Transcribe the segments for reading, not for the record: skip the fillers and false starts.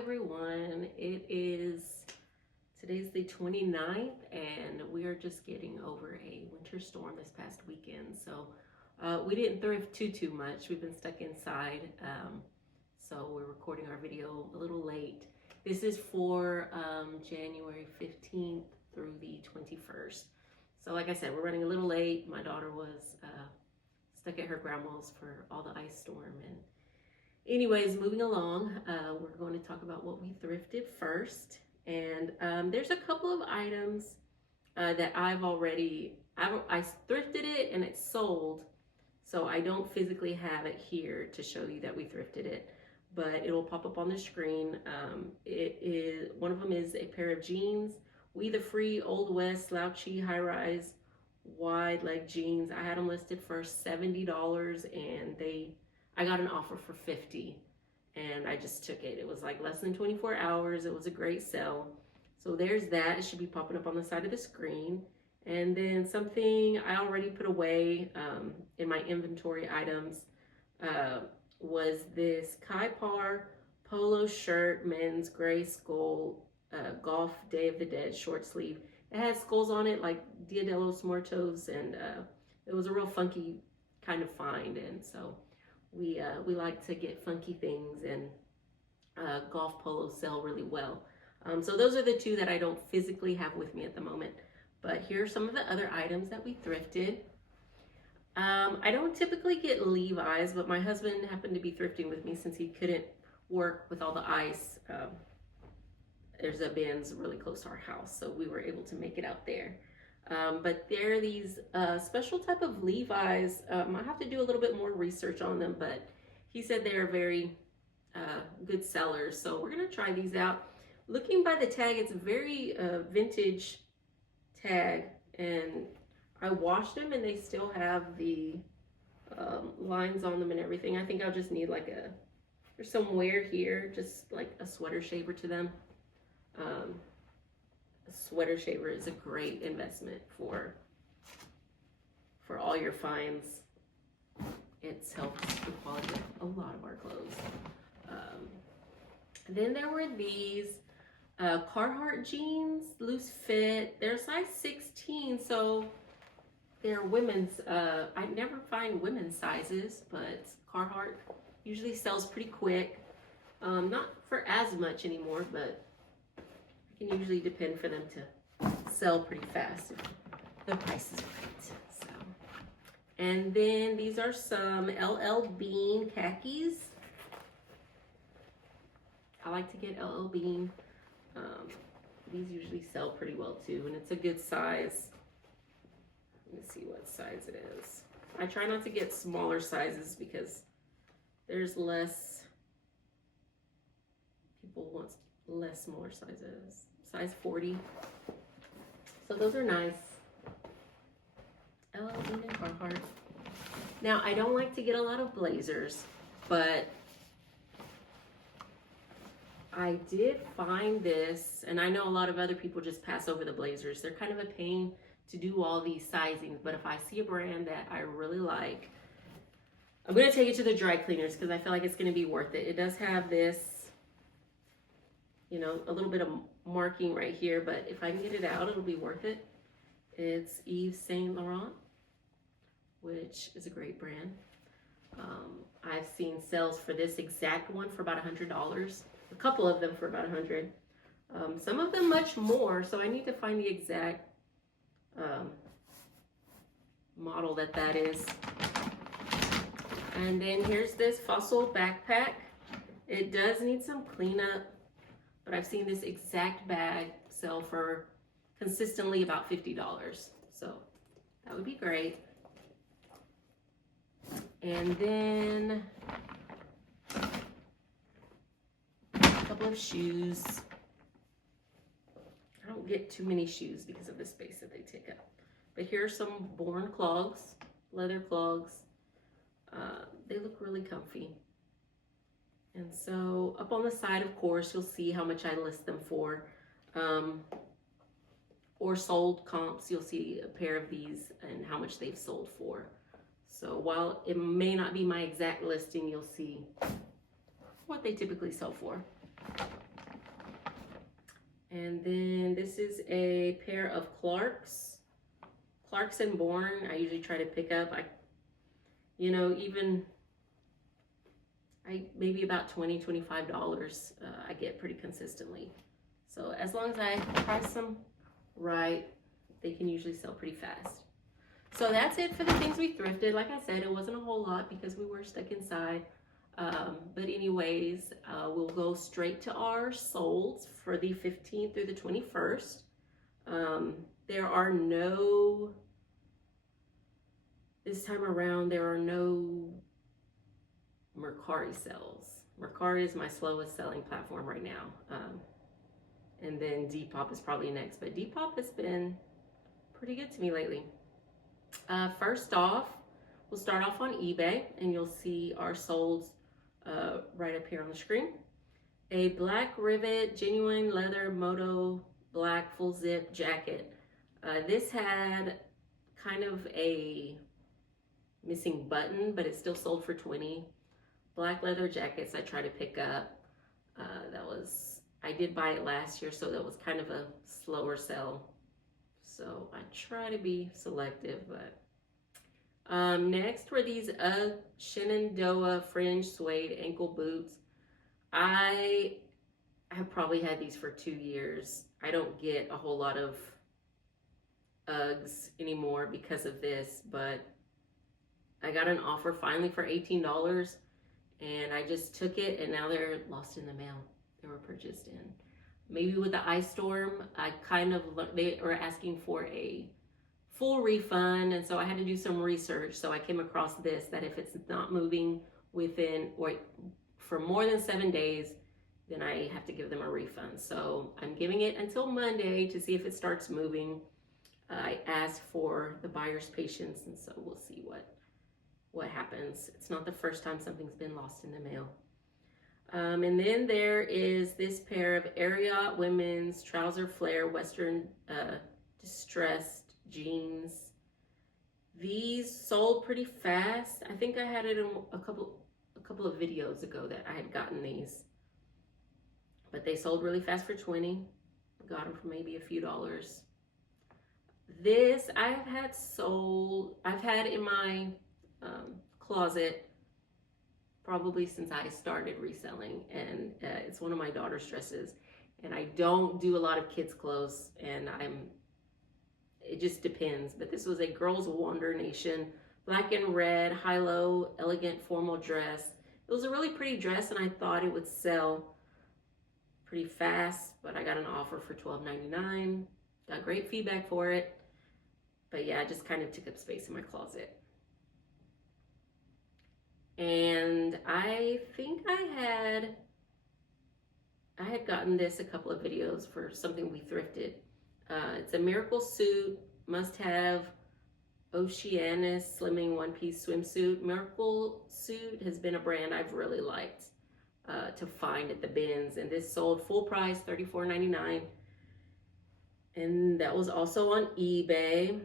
everyone. Today's the 29th and we are just getting over a winter storm this past weekend. So we didn't thrift too much. We've been stuck inside. So we're recording our video a little late. This is for January 15th through the 21st. So like I said, we're running a little late. My daughter was stuck at her grandma's for all the ice storm. And anyways, moving along, we're going to talk about what we thrifted first. And there's a couple of items that I thrifted it and it's sold. So I don't physically have it here to show you that we thrifted it, but it'll pop up on the screen. One of them is a pair of jeans, We the Free Old West slouchy high-rise wide leg jeans. I had them listed for $70 and I got an offer for $50 and I just took it. It was like less than 24 hours. It was a great sell. So there's that. It should be popping up on the side of the screen. And then something I already put away in my inventory items was this Kai-Par polo shirt, men's gray skull, golf Day of the Dead short sleeve. It had skulls on it like Dia de los Muertos, and it was a real funky kind of find. And so we like to get funky things, and golf polos sell really well. So those are the two that I don't physically have with me at the moment. But here are some of the other items that we thrifted. I don't typically get Levi's, but my husband happened to be thrifting with me since he couldn't work with all the ice. There's a Ben's really close to our house, so we were able to make it out there. But there are these special type of Levi's. I have to do a little bit more research on them, but he said they are very good sellers. So we're gonna try these out. Looking by the tag, it's a very vintage tag, and I washed them and they still have the lines on them and everything. I think I'll just need like there's some wear here, just like a sweater shaver to them. A sweater shaver is a great investment for all your finds. It's helped the quality of a lot of our clothes. Then there were these Carhartt jeans, loose fit. They're size 16, so they're women's. I never find women's sizes, but Carhartt usually sells pretty quick. Not for as much anymore, but I can usually depend for them to sell pretty fast if the price is right. So, and then these are some LL Bean khakis. I like to get LL Bean. These usually sell pretty well too, and it's a good size. Let me see what size it is. I try not to get smaller sizes because there's less, people want less smaller sizes. Size 40. So those are nice. LL Bean and Carhartt. Now, I don't like to get a lot of blazers, but I did find this, and I know a lot of other people just pass over the blazers. They're kind of a pain to do all these sizings, but if I see a brand that I really like, I'm gonna take it to the dry cleaners because I feel like it's gonna be worth it. It does have this, you know, a little bit of marking right here, but if I can get it out, it'll be worth it. It's Yves Saint Laurent, which is a great brand. I've seen sales for this exact one for about $100. A couple of them for about $100. Some of them much more, so I need to find the exact model that is. And then here's this Fossil backpack. It does need some cleanup, but I've seen this exact bag sell for consistently about $50. So that would be great. And then a couple of shoes. I don't get too many shoes because of the space that they take up. But here are some Born clogs, leather clogs. They look really comfy. And so up on the side, of course, you'll see how much I list them for. Or sold comps, you'll see a pair of these and how much they've sold for. So while it may not be my exact listing, you'll see what they typically sell for. And then this is a pair of Clarks and Born. I usually try to pick up, even maybe about $20-$25 I get pretty consistently. So as long as I price them right, they can usually sell pretty fast. So that's it for the things we thrifted. Like I said, it wasn't a whole lot because we were stuck inside. But anyways, we'll go straight to our solds for the 15th through the 21st. This time around, there are no Mercari sales. Mercari is my slowest selling platform right now. And then Depop is probably next, but Depop has been pretty good to me lately. First off, we'll start off on eBay, and you'll see our solds right up here on the screen. A black rivet, genuine leather moto black full zip jacket. This had kind of a missing button, but it still sold for $20. Black leather jackets I try to pick up. I did buy it last year, so that was kind of a slower sell. So I try to be selective, but next were these Shenandoah fringe suede ankle boots. I have probably had these for 2 years. I don't get a whole lot of Uggs anymore because of this, but I got an offer finally for $18, and I just took it, and now they're lost in the mail. They were purchased in. Maybe with the ice storm, they were asking for a full refund, and so I had to do some research. So I came across this, that if it's not moving for more than 7 days, then I have to give them a refund. So I'm giving it until Monday to see if it starts moving. I asked for the buyer's patience, and so we'll see what happens. It's not the first time something's been lost in the mail. And then there is this pair of Ariat women's trouser flare Western distressed jeans. These sold pretty fast. I think I had it in a couple of videos ago that I had gotten these, but they sold really fast for $20. Got them for maybe a few dollars. This I've had in my closet probably since I started reselling, and it's one of my daughter's dresses, and I don't do a lot of kids clothes, and it just depends, but this was a Girls Wander Nation black and red high-low elegant formal dress. It was a really pretty dress, and I thought it would sell pretty fast, but I got an offer for $12.99. Got great feedback for it, but yeah, it just kind of took up space in my closet. And I think I had gotten this a couple of videos for something we thrifted. It's a Miracle Suit must-have Oceanus slimming one-piece swimsuit. Miracle Suit has been a brand I've really liked to find at the bins, and this sold full price, $34.99. And that was also on eBay.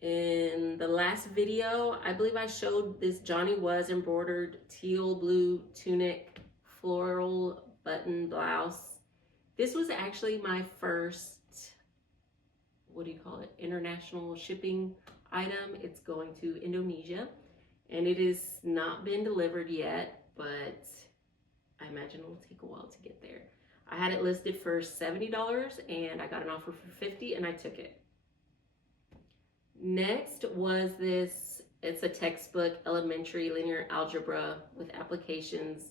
In the last video, I believe I showed this Johnny Was embroidered teal blue tunic floral button blouse. This was actually my first, international shipping item. It's going to Indonesia, and it has not been delivered yet, but I imagine it will take a while to get there. I had it listed for $70, and I got an offer for $50, and I took it. Next was this, it's a textbook, elementary linear algebra with applications.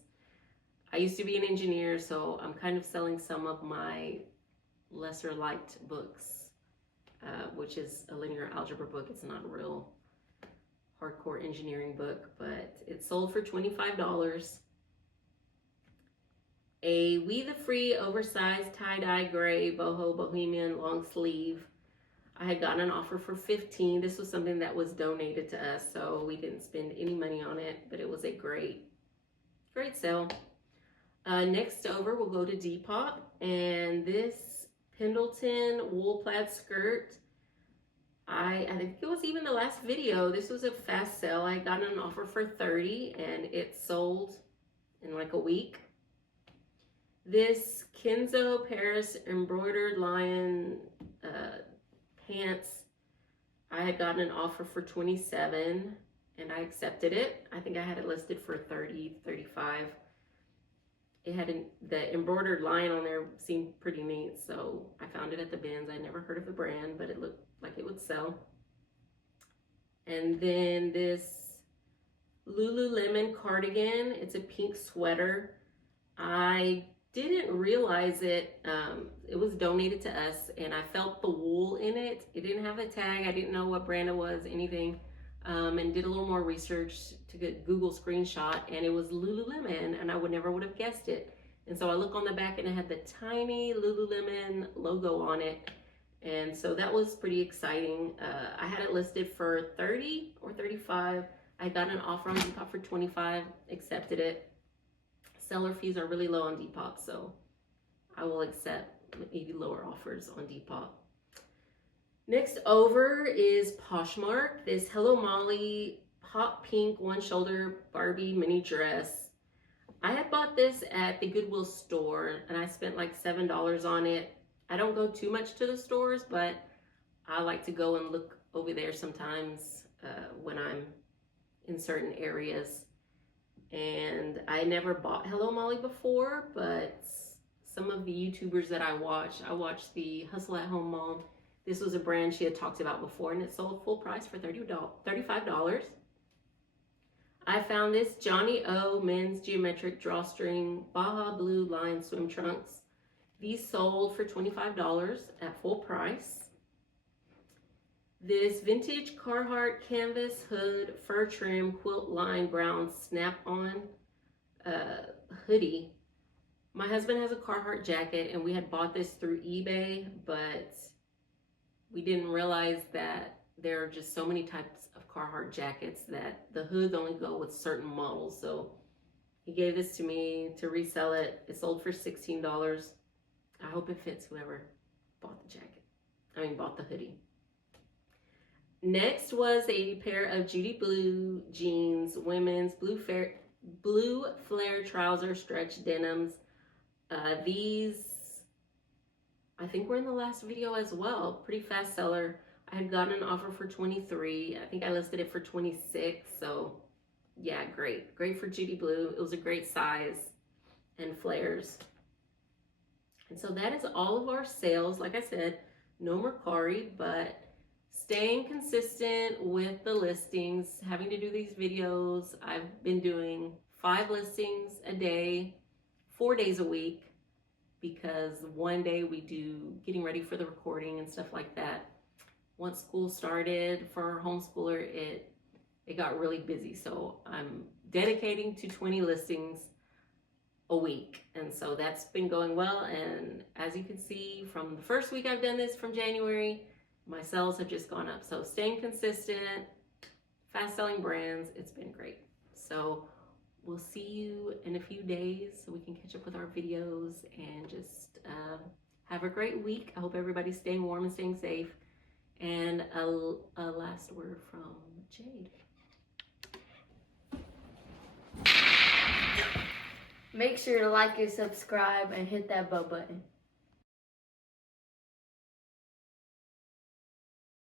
I used to be an engineer, so I'm kind of selling some of my lesser liked books, which is a linear algebra book. It's not a real hardcore engineering book, but it sold for $25. A We the Free oversized tie-dye gray boho bohemian long sleeve. I had gotten an offer for $15. This was something that was donated to us, so we didn't spend any money on it, but it was a great sale. Next over, we'll go to Depop, and this Pendleton wool plaid skirt. I think it was even the last video. This was a fast sale. I got an offer for $30, and it sold in like a week. This Kenzo Paris embroidered lion pants, I had gotten an offer for $27 and I accepted it. I think I had it listed for $30, $35. It had the embroidered lion on there, seemed pretty neat, so I found it at the bins. I never heard of the brand, but it looked like it would sell. And then this Lululemon cardigan, it's a pink sweater. I didn't realize it. It was donated to us, and I felt the wool in it. It didn't have a tag. I didn't know what brand it was, anything. And did a little more research to get Google screenshot, and it was Lululemon, and I would have guessed it. And so I look on the back, and it had the tiny Lululemon logo on it, and so that was pretty exciting. I had it listed for $30 or $35. I got an offer on Depop for $25, accepted it. Seller fees are really low on Depop, so I will accept maybe lower offers on Depop. Next over is Poshmark, this Hello Molly hot pink one shoulder Barbie mini dress. I had bought this at the Goodwill store and I spent like $7 on it. I don't go too much to the stores, but I like to go and look over there sometimes when I'm in certain areas. And I never bought Hello Molly before, but some of the YouTubers that I watched the Hustle at Home Mom. This was a brand she had talked about before, and it sold full price for $35. I found this Johnny O men's geometric drawstring Baja Blue line swim trunks. These sold for $25 at full price. This vintage Carhartt canvas hood fur trim quilt line brown snap-on hoodie. My husband has a Carhartt jacket, and we had bought this through eBay, but we didn't realize that there are just so many types of Carhartt jackets that the hoods only go with certain models. So he gave this to me to resell it. It sold for $16. I hope it fits whoever bought the jacket. Bought the hoodie. Next was a pair of Judy Blue jeans, women's blue flare trouser stretch denims. These, I think, were in the last video as well. Pretty fast seller. I had gotten an offer for $23. I think I listed it for $26. So yeah, great for Judy Blue. It was a great size and flares. And so that is all of our sales. Like I said, no Mercari, but staying consistent with the listings, having to do these videos. I've been doing 5 listings a day, 4 days a week, because one day we do getting ready for the recording and stuff like that. Once school started for our homeschooler, it got really busy. So I'm dedicating to 20 listings a week. And so that's been going well. And as you can see from the first week I've done this from January, my sales have just gone up. So staying consistent, fast selling brands, it's been great. So we'll see you in a few days so we can catch up with our videos and just have a great week. I hope everybody's staying warm and staying safe. And a last word from Jade. Make sure to like and subscribe and hit that bell button.